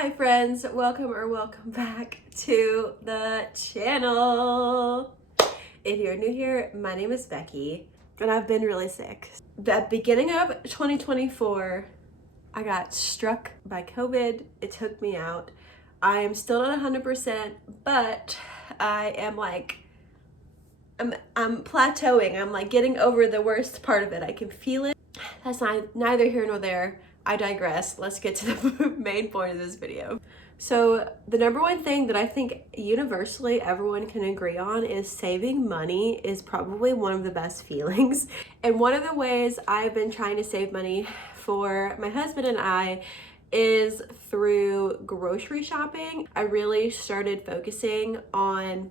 Hi friends, welcome back to the channel. If you're new here, my name is Becky and I've been really sick. The beginning of 2024, I got struck by COVID. It took me out. I am still not 100%, but I am I'm plateauing. I'm like getting over the worst part of it. I can feel it. That's neither here nor there. I digress. Let's get to the main point of this video. So the number one thing that I think universally everyone can agree on is saving money is probably one of the best feelings. And one of the ways I've been trying to save money for my husband and I is through grocery shopping. I really started focusing on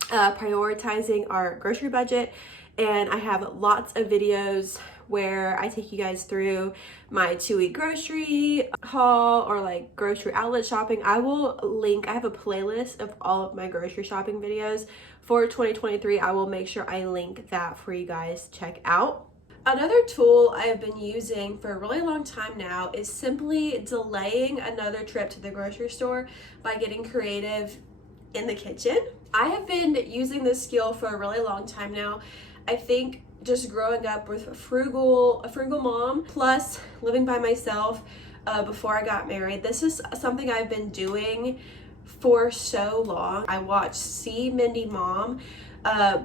prioritizing our grocery budget, and I have lots of videos where I take you guys through my 2-week grocery haul or like grocery outlet shopping. I have a playlist of all of my grocery shopping videos for 2023. I will make sure I link that for you guys to check out. Another tool I have been using for a really long time now is simply delaying another trip to the grocery store by getting creative in the kitchen. I have been using this skill for a really long time now. I think just growing up with a frugal mom, plus living by myself before I got married, this is something I've been doing for so long. I watched See Mindy Mom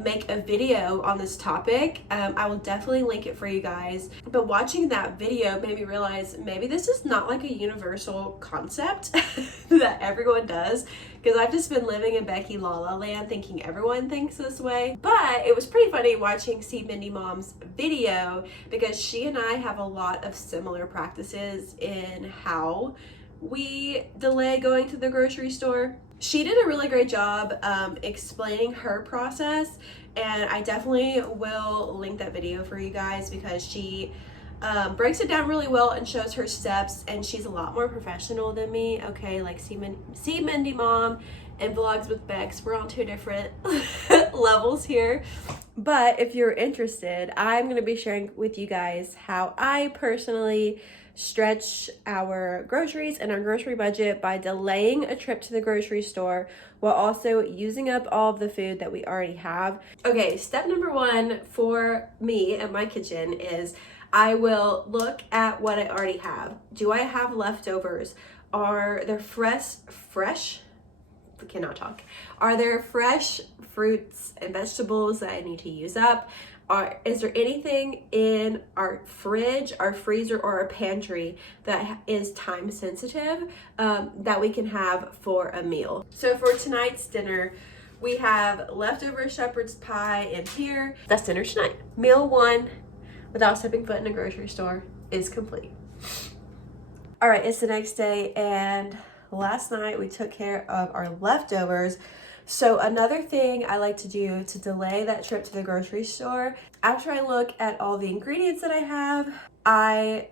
make a video on this topic. I will definitely link it for you guys. But watching that video made me realize maybe this is not like a universal concept that everyone does, because I've just been living in Becky La La Land thinking everyone thinks this way. But it was pretty funny watching See Mindy Mom's video because she and I have a lot of similar practices in how we delay going to the grocery store. She did a really great job explaining her process, and I definitely will link that video for you guys because she breaks it down really well and shows her steps, and she's a lot more professional than me. Okay, like See Mindy Mom and Vlogs with Bex, we're on two different levels here. But if you're interested, I'm going to be sharing with you guys how I personally stretch our groceries and our grocery budget by delaying a trip to the grocery store while also using up all of the food that we already have. Okay, step number one for me in my kitchen is I will look at what I already have. Do I have leftovers? Are there fresh? I cannot talk. Are there fresh fruits and vegetables that I need to use up? Is there anything in our fridge, our freezer, or our pantry that is time sensitive that we can have for a meal? So for tonight's dinner, we have leftover shepherd's pie in here. That's dinner tonight. Meal one, without stepping foot in a grocery store, is complete. All right, it's the next day, and last night we took care of our leftovers. So another thing I like to do to delay that trip to the grocery store, after I look at all the ingredients that I have, I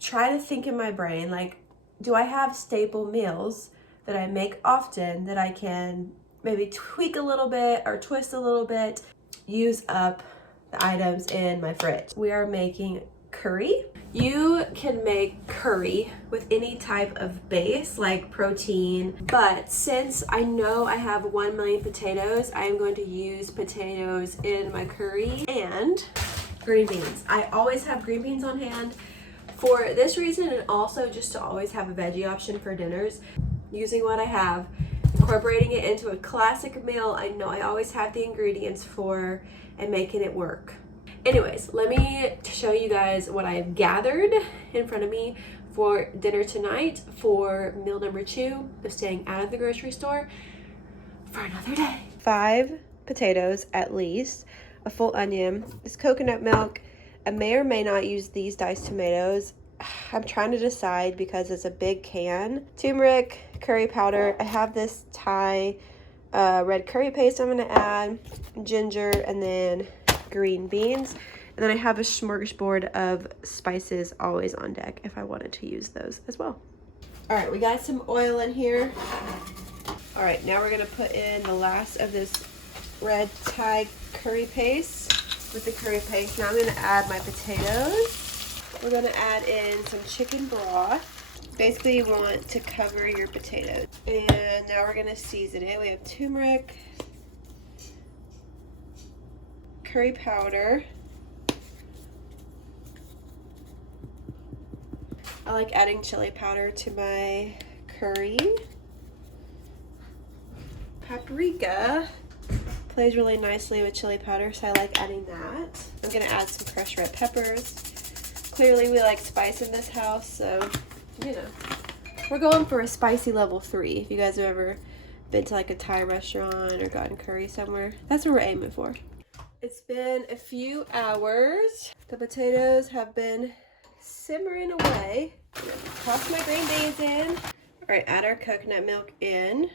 try to think in my brain, like, do I have staple meals that I make often that I can maybe tweak a little bit or twist a little bit, use up the items in my fridge. We are making curry. You can make curry with any type of base like protein, but since I know I have 1 million potatoes, I am going to use potatoes in my curry and green beans. I always have green beans on hand for this reason, and also just to always have a veggie option for dinners. Using what I have, incorporating it into a classic meal I know I always have the ingredients for, and making it work. Anyways, let me show you guys what I've gathered in front of me for dinner tonight for meal number 2 of staying out of the grocery store for another day. 5 potatoes at least, a full onion, this coconut milk. I may or may not use these diced tomatoes. I'm trying to decide because it's a big can. Turmeric, curry powder. I have this Thai red curry paste I'm going to add, ginger, and then green beans, and then I have a smorgasbord of spices always on deck if I wanted to use those as well. All right, we got some oil in here. All right, now we're gonna put in the last of this red Thai curry paste. With the curry paste, now I'm gonna add my potatoes. We're gonna add in some chicken broth. Basically, you want to cover your potatoes. And now we're gonna season it. We have turmeric, curry powder. I like adding chili powder to my curry. Paprika plays really nicely with chili powder, so I like adding that. I'm gonna add some crushed red peppers. Clearly we like spice in this house, so you know. We're going for a spicy level 3. If you guys have ever been to like a Thai restaurant or gotten curry somewhere, that's what we're aiming for. It's been a few hours. The potatoes have been simmering away. I'm gonna toss my green beans in. All right, add our coconut milk in.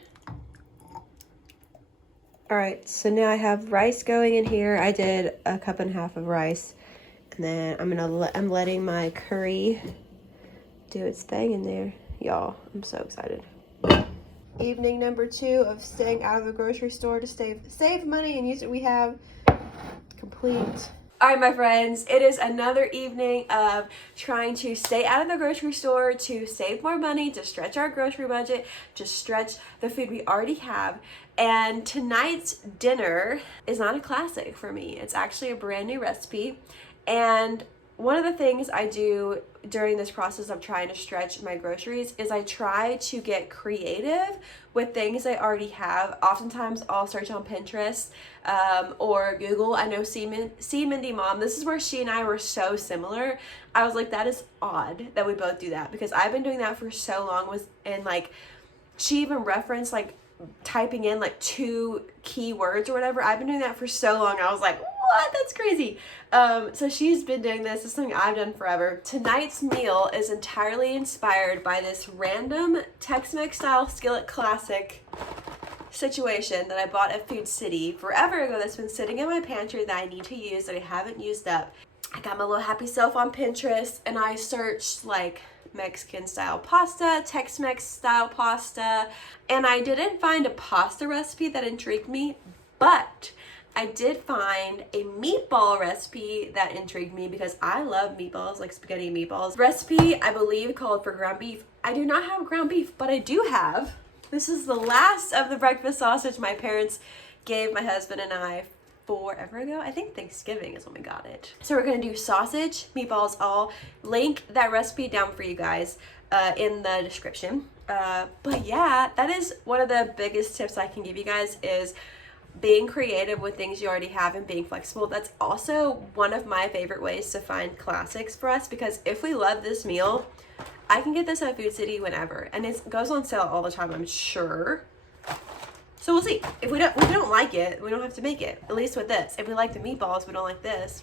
All right, so now I have rice going in here. I did a cup and a half of rice, and then I'm letting my curry do its thing in there. Y'all, I'm so excited. Evening number 2 of staying out of the grocery store to save money and use what we have complete. All right, my friends, it is another evening of trying to stay out of the grocery store to save more money, to stretch our grocery budget, to stretch the food we already have. And tonight's dinner is not a classic for me. It's actually a brand new recipe. And one of the things I do during this process of trying to stretch my groceries is I try to get creative with things I already have. Oftentimes I'll search on Pinterest or Google. I know See Mindy Mom, this is where she and I were so similar. I was like, that is odd that we both do that, because I've been doing that for so long. And like, she even referenced like typing in like 2 keywords or whatever. I've been doing that for so long. I was like, what? That's crazy. So she's been doing this. It's something I've done forever. Tonight's meal is entirely inspired by this random Tex-Mex style skillet classic situation that I bought at Food City forever ago that's been sitting in my pantry that I need to use, that I haven't used up. I got my little happy self on Pinterest and I searched like Mexican style pasta, Tex-Mex style pasta, and I didn't find a pasta recipe that intrigued me, but I did find a meatball recipe that intrigued me because I love meatballs, like spaghetti meatballs. Recipe, I believe, called for ground beef. I do not have ground beef, but I do have. This is the last of the breakfast sausage my parents gave my husband and I forever ago. I think Thanksgiving is when we got it. So we're gonna do sausage, meatballs. I'll link that recipe down for you guys in the description. But yeah, that is one of the biggest tips I can give you guys, is being creative with things you already have and being flexible. That's also one of my favorite ways to find classics for us, because if we love this meal, I can get this at Food City whenever, and it goes on sale all the time, I'm sure. So we'll see. If we don't like it, we don't have to make it. At least with this. If we like the meatballs, we don't like this.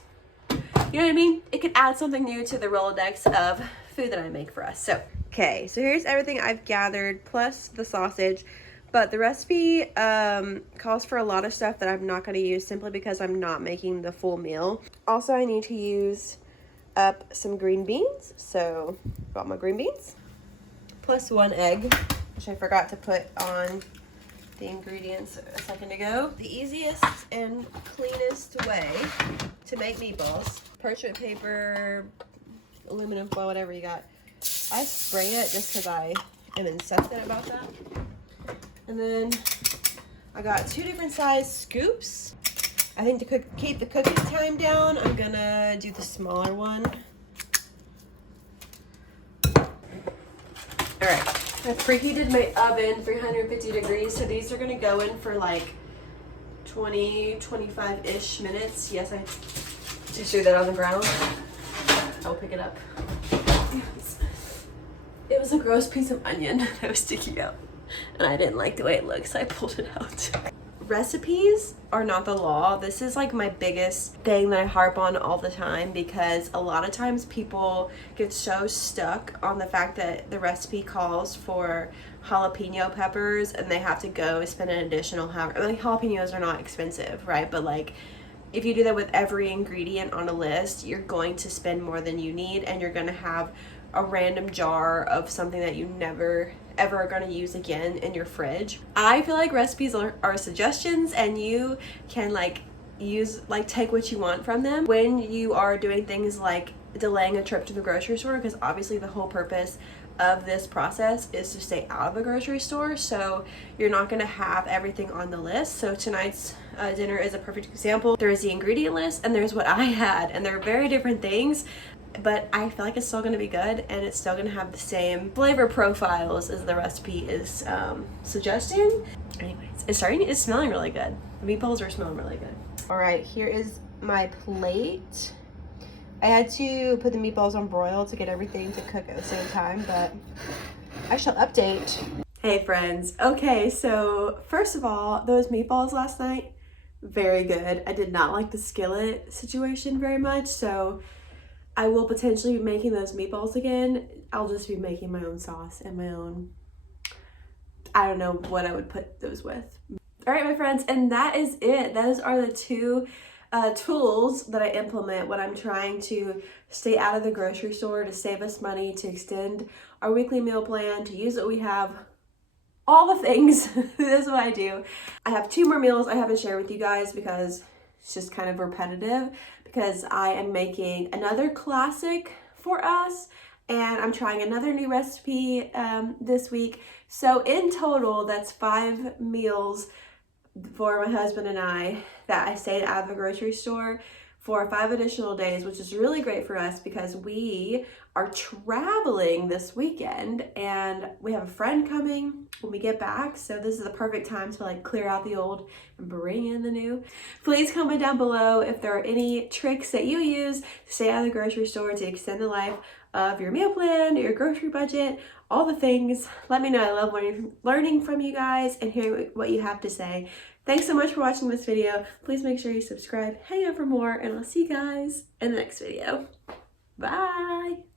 You know what I mean? It could add something new to the Rolodex of food that I make for us. So, okay, so here's everything I've gathered plus the sausage. But the recipe calls for a lot of stuff that I'm not going to use simply because I'm not making the full meal. Also, I need to use up some green beans. So, got my green beans. Plus 1 egg, which I forgot to put on the ingredients a second ago. The easiest and cleanest way to make meatballs. Parchment paper, aluminum foil, whatever you got. I spray it just because I am incessant about that. And then I got 2 different size scoops. I think to keep the cooking time down, I'm gonna do the smaller one. All right, I preheated my oven 350 degrees, so these are gonna go in for like 20, 25-ish minutes. Yes, I just threw that on the ground. I'll pick it up. It was a gross piece of onion that was sticking out, and I didn't like the way it looked, so I pulled it out. Recipes are not the law. This is like my biggest thing that I harp on all the time, because a lot of times people get so stuck on the fact that the recipe calls for jalapeno peppers and they have to go spend an additional jalapenos are not expensive, right? But like, if you do that with every ingredient on a list, you're going to spend more than you need, and you're going to have a random jar of something that you never ever are going to use again in your fridge. I feel like recipes are suggestions, and you can take what you want from them when you are doing things like delaying a trip to the grocery store, because obviously the whole purpose of this process is to stay out of the grocery store, so you're not going to have everything on the list. So tonight's dinner is a perfect example. There is the ingredient list and there's what I had, and they're very different things, but I feel like it's still going to be good and it's still going to have the same flavor profiles as the recipe is suggesting. Anyways, it's smelling really good. The meatballs are smelling really good. All right, here is my plate. I had to put the meatballs on broil to get everything to cook at the same time, but I shall update. Hey friends. Okay, so first of all, those meatballs last night, very good. I did not like the skillet situation very much, so I will potentially be making those meatballs again. I'll just be making my own sauce and my own, I don't know what I would put those with. All right, my friends, and that is it. Those are the two tools that I implement when I'm trying to stay out of the grocery store, to save us money, to extend our weekly meal plan, to use what we have, all the things. That's what I do. I have 2 more meals I haven't shared with you guys because it's just kind of repetitive, because I am making another classic for us and I'm trying another new recipe this week. So in total, that's 5 meals for my husband and I that I stayed out of the grocery store for 5 additional days, which is really great for us because we are traveling this weekend and we have a friend coming when we get back. So this is the perfect time to like clear out the old and bring in the new. Please comment down below if there are any tricks that you use to stay out of the grocery store to extend the life of your meal plan, your grocery budget, all the things. Let me know. I love learning from you guys and hearing what you have to say. Thanks so much for watching this video. Please make sure you subscribe, hang out for more, and I'll see you guys in the next video. Bye!